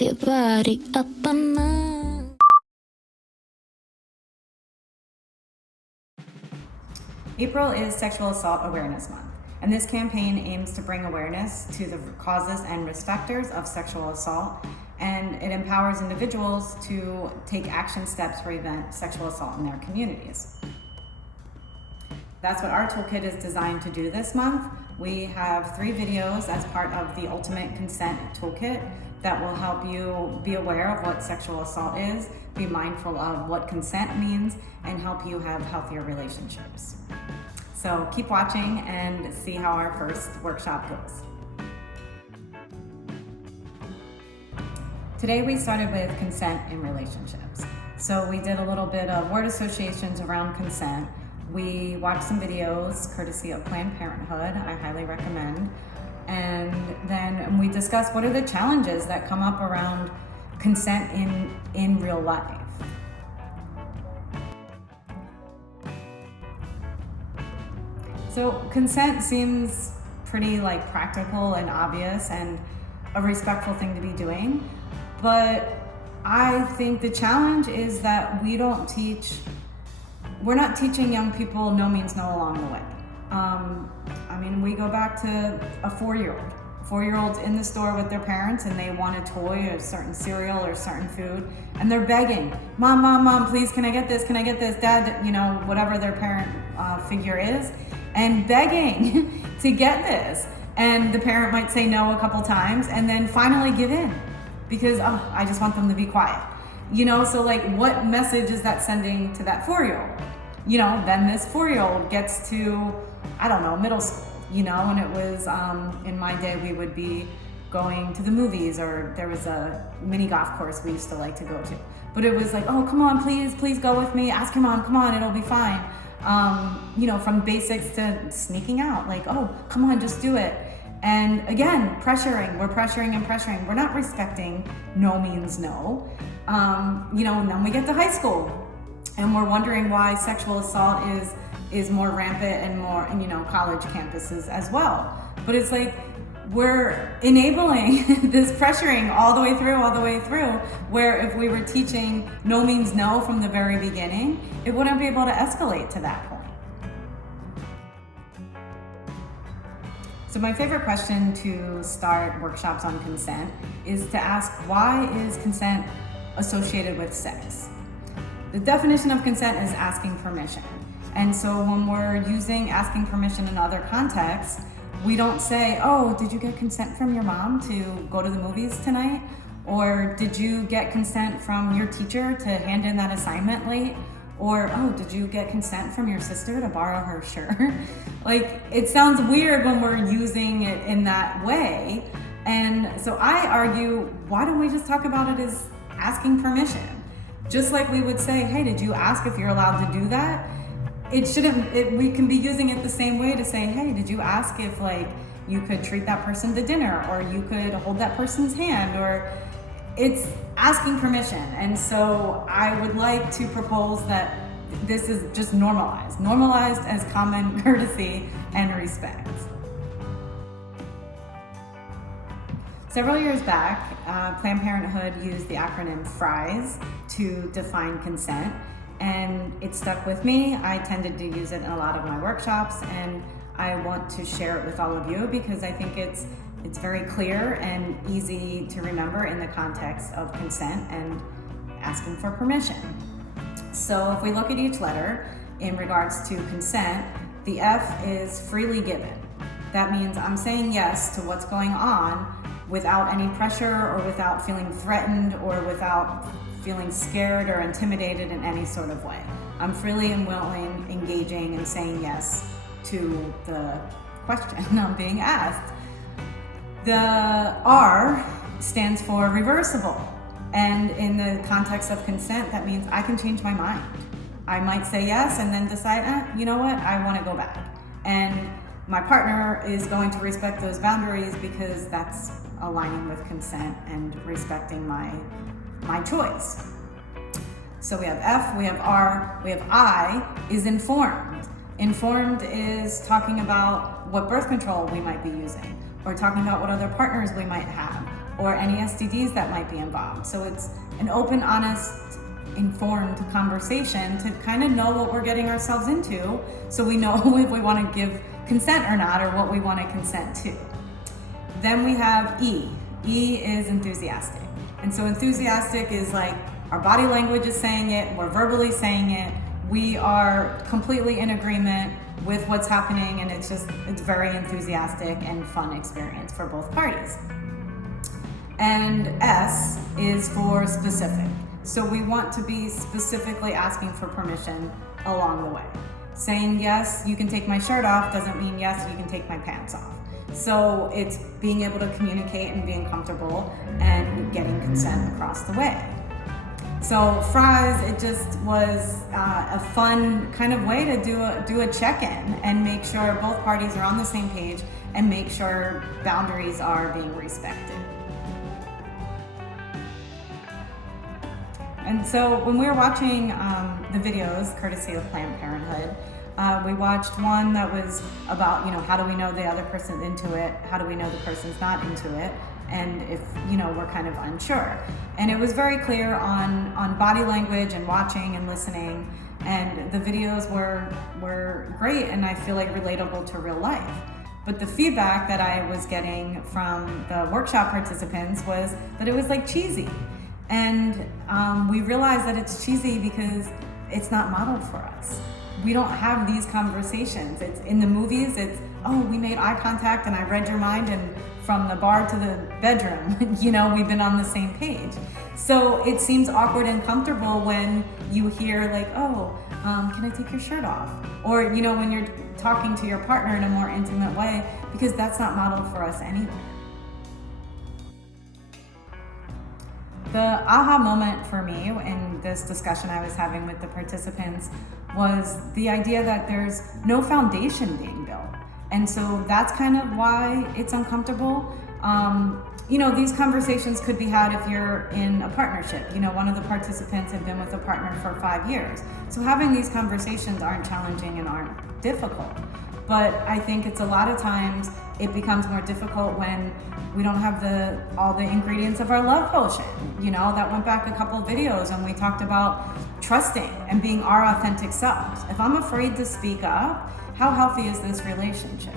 Move your body up and down. April is Sexual Assault Awareness Month, and this campaign aims to bring awareness to the causes and risk factors of sexual assault, and it empowers individuals to take action steps to prevent sexual assault in their communities. That's what our toolkit is designed to do this month. We have 3 videos as part of the Ultimate Consent Toolkit that will help you be aware of what sexual assault is, be mindful of what consent means, and help you have healthier relationships. So keep watching and see how our first workshop goes. Today we started with consent in relationships. So we did a little bit of word associations around consent. We watched some videos courtesy of Planned Parenthood, I highly recommend. And then we discussed what are the challenges that come up around consent in real life. So consent seems pretty practical and obvious and a respectful thing to be doing. But I think the challenge is that we're not teaching young people no means no along the way. We go back to a 4-year-old. 4-year-old's in the store with their parents and they want a toy or a certain cereal or certain food, and they're begging, Mom, please, can I get this? Can I get this? Dad, whatever their parent figure is, and begging to get this. And the parent might say no a couple times and then finally give in because, I just want them to be quiet. So what message is that sending to that 4-year-old? Then this 4-year-old gets to, middle school, and it was, in my day, we would be going to the movies, or there was a mini golf course we used to like to go to. But it was come on, please go with me. Ask your mom, come on, it'll be fine. From basics to sneaking out, come on, just do it. And again, we're pressuring and pressuring. We're not respecting no means no. And then we get to high school and we're wondering why sexual assault is more rampant and more in, college campuses as well. But it's we're enabling this pressuring all the way through, where if we were teaching no means no from the very beginning, it wouldn't be able to escalate to that point. So my favorite question to start workshops on consent is to ask, why is consent associated with sex? The definition of consent is asking permission. And so when we're using asking permission in other contexts, we don't say, did you get consent from your mom to go to the movies tonight? Or did you get consent from your teacher to hand in that assignment late? Or, did you get consent from your sister to borrow her shirt? It sounds weird when we're using it in that way. And so I argue, why don't we just talk about it as asking permission? Just like we would say, hey, did you ask if you're allowed to do that? We can be using it the same way to say, hey, did you ask if you could treat that person to dinner, or you could hold that person's hand, or it's asking permission. And so I would like to propose that this is just normalized as common courtesy and respect. Several years back, Planned Parenthood used the acronym FRIES to define consent, and it stuck with me. I tended to use it in a lot of my workshops, and I want to share it with all of you because I think it's very clear and easy to remember in the context of consent and asking for permission. So if we look at each letter in regards to consent, the F is freely given. That means I'm saying yes to what's going on without any pressure, or without feeling threatened, or without feeling scared or intimidated in any sort of way. I'm freely and willing, engaging and saying yes to the question I'm being asked. The R stands for reversible. And in the context of consent, that means I can change my mind. I might say yes and then decide, you know what, I want to go back. And my partner is going to respect those boundaries because that's aligning with consent and respecting my choice. So we have F, we have R, we have I is informed. Informed is talking about what birth control we might be using, or talking about what other partners we might have, or any STDs that might be involved. So it's an open, honest, informed conversation to kind of know what we're getting ourselves into, so we know if we want to give consent or not, or what we want to consent to. Then we have E. E is enthusiastic. And so enthusiastic is like our body language is saying it, we're verbally saying it, we are completely in agreement with what's happening, and it's very enthusiastic and fun experience for both parties. And S is for specific. So we want to be specifically asking for permission along the way. Saying yes, you can take my shirt off doesn't mean yes, you can take my pants off. So it's being able to communicate and being comfortable and getting consent across the way. So fries, it just was a fun kind of way to do a check-in and make sure both parties are on the same page and make sure boundaries are being respected. And so when we were watching the videos, courtesy of Planned Parenthood, we watched one that was about, how do we know the other person's into it? How do we know the person's not into it? And if, we're kind of unsure. And it was very clear on body language and watching and listening. And the videos were great and I feel like relatable to real life. But the feedback that I was getting from the workshop participants was that it was like cheesy. And we realized that it's cheesy because it's not modeled for us. We don't have these conversations. It's in the movies, we made eye contact and I read your mind, and from the bar to the bedroom, we've been on the same page. So it seems awkward and comfortable when you hear like, can I take your shirt off? Or, when you're talking to your partner in a more intimate way, because that's not modeled for us anyway. The aha moment for me in this discussion I was having with the participants was the idea that there's no foundation being built. And so that's kind of why it's uncomfortable. These conversations could be had if you're in a partnership. One of the participants had been with a partner for 5 years. So having these conversations aren't challenging and aren't difficult. But I think it's a lot of times it becomes more difficult when we don't have all the ingredients of our love potion. That went back a couple of videos and we talked about trusting and being our authentic selves. If I'm afraid to speak up, how healthy is this relationship?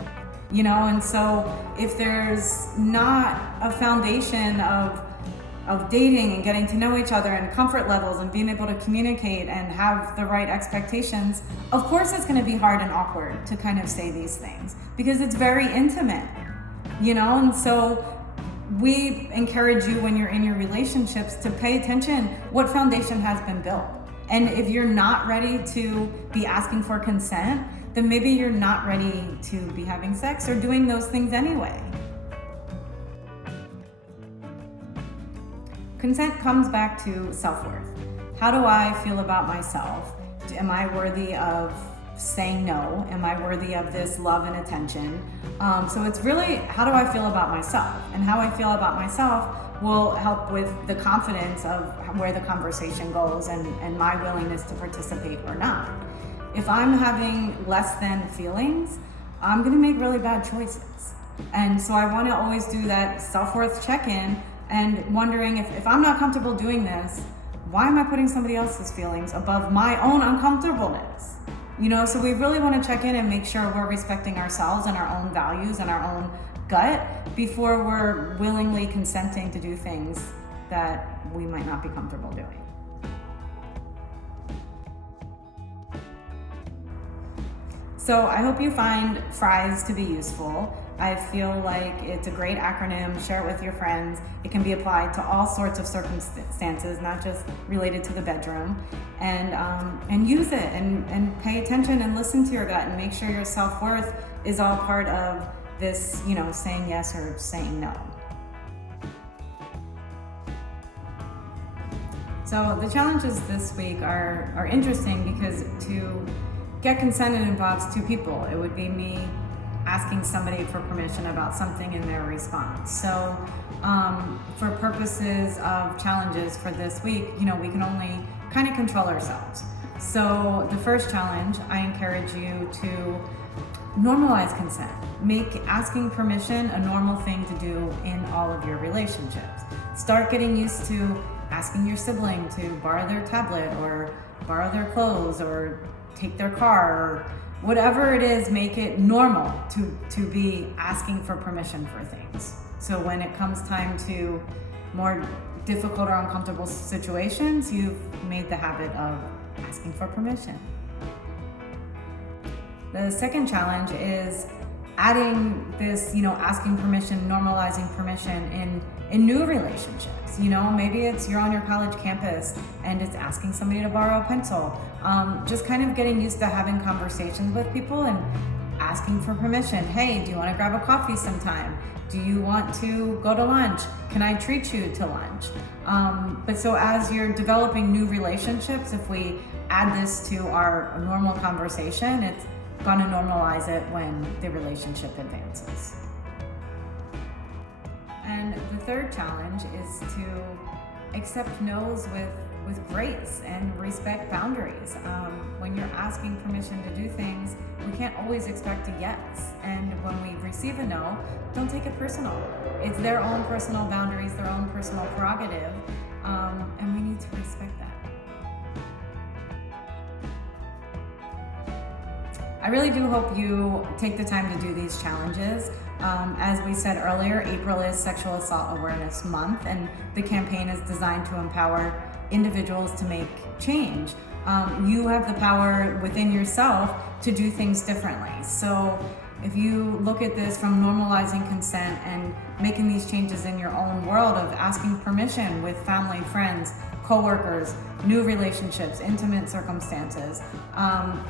And so if there's not a foundation of dating and getting to know each other and comfort levels and being able to communicate and have the right expectations, of course it's going to be hard and awkward to kind of say these things because it's very intimate, and so we encourage you when you're in your relationships to pay attention what foundation has been built. And if you're not ready to be asking for consent, then maybe you're not ready to be having sex or doing those things anyway. Consent comes back to self-worth. How do I feel about myself? Am I worthy of saying no? Am I worthy of this love and attention? So it's really, how do I feel about myself? And how I feel about myself will help with the confidence of where the conversation goes and my willingness to participate or not. If I'm having less than feelings, I'm gonna make really bad choices. And so I wanna always do that self-worth check-in and wondering if I'm not comfortable doing this, why am I putting somebody else's feelings above my own uncomfortableness? So we really want to check in and make sure we're respecting ourselves and our own values and our own gut before we're willingly consenting to do things that we might not be comfortable doing. So I hope you find fries to be useful. I feel like it's a great acronym. Share it with your friends. It can be applied to all sorts of circumstances, not just related to the bedroom. And use it and pay attention and listen to your gut and make sure your self-worth is all part of this, saying yes or saying no. So the challenges this week are interesting because to get consent, it involves two people. It would be me asking somebody for permission about something and their response. So for purposes of challenges for this week, we can only kind of control ourselves. So the first challenge, I encourage you to normalize consent. make asking permission a normal thing to do in all of your relationships. Start getting used to asking your sibling to borrow their tablet or borrow their clothes or take their car or whatever it is. Make it normal to be asking for permission for things. So when it comes time to more difficult or uncomfortable situations, you've made the habit of asking for permission. The second challenge is adding this, asking permission, normalizing permission in new relationships. Maybe you're on your college campus and it's asking somebody to borrow a pencil. Just kind of getting used to having conversations with people and asking for permission. Hey, do you want to grab a coffee sometime? Do you want to go to lunch? Can I treat you to lunch? But so as you're developing new relationships, if we add this to our normal conversation, it's going to normalize it when the relationship advances. And the third challenge is to accept no's with grace and respect boundaries. When you're asking permission to do things, we can't always expect a yes. And when we receive a no, don't take it personal. It's their own personal boundaries, their own personal prerogative, and we need to respect that. I really do hope you take the time to do these challenges. As we said earlier, April is Sexual Assault Awareness Month, and the campaign is designed to empower individuals to make change. You have the power within yourself to do things differently. So if you look at this from normalizing consent and making these changes in your own world of asking permission with family, friends, coworkers, new relationships, intimate circumstances,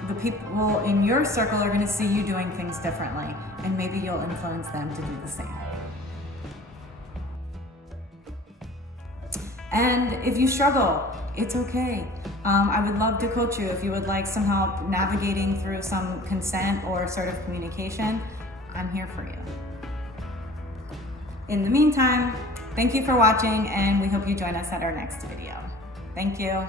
the people in your circle are going to see you doing things differently, and maybe you'll influence them to do the same. And if you struggle, it's okay. I would love to coach you if you would like some help navigating through some consent or assertive communication. I'm here for you. In the meantime, thank you for watching, and we hope you join us at our next video. Thank you.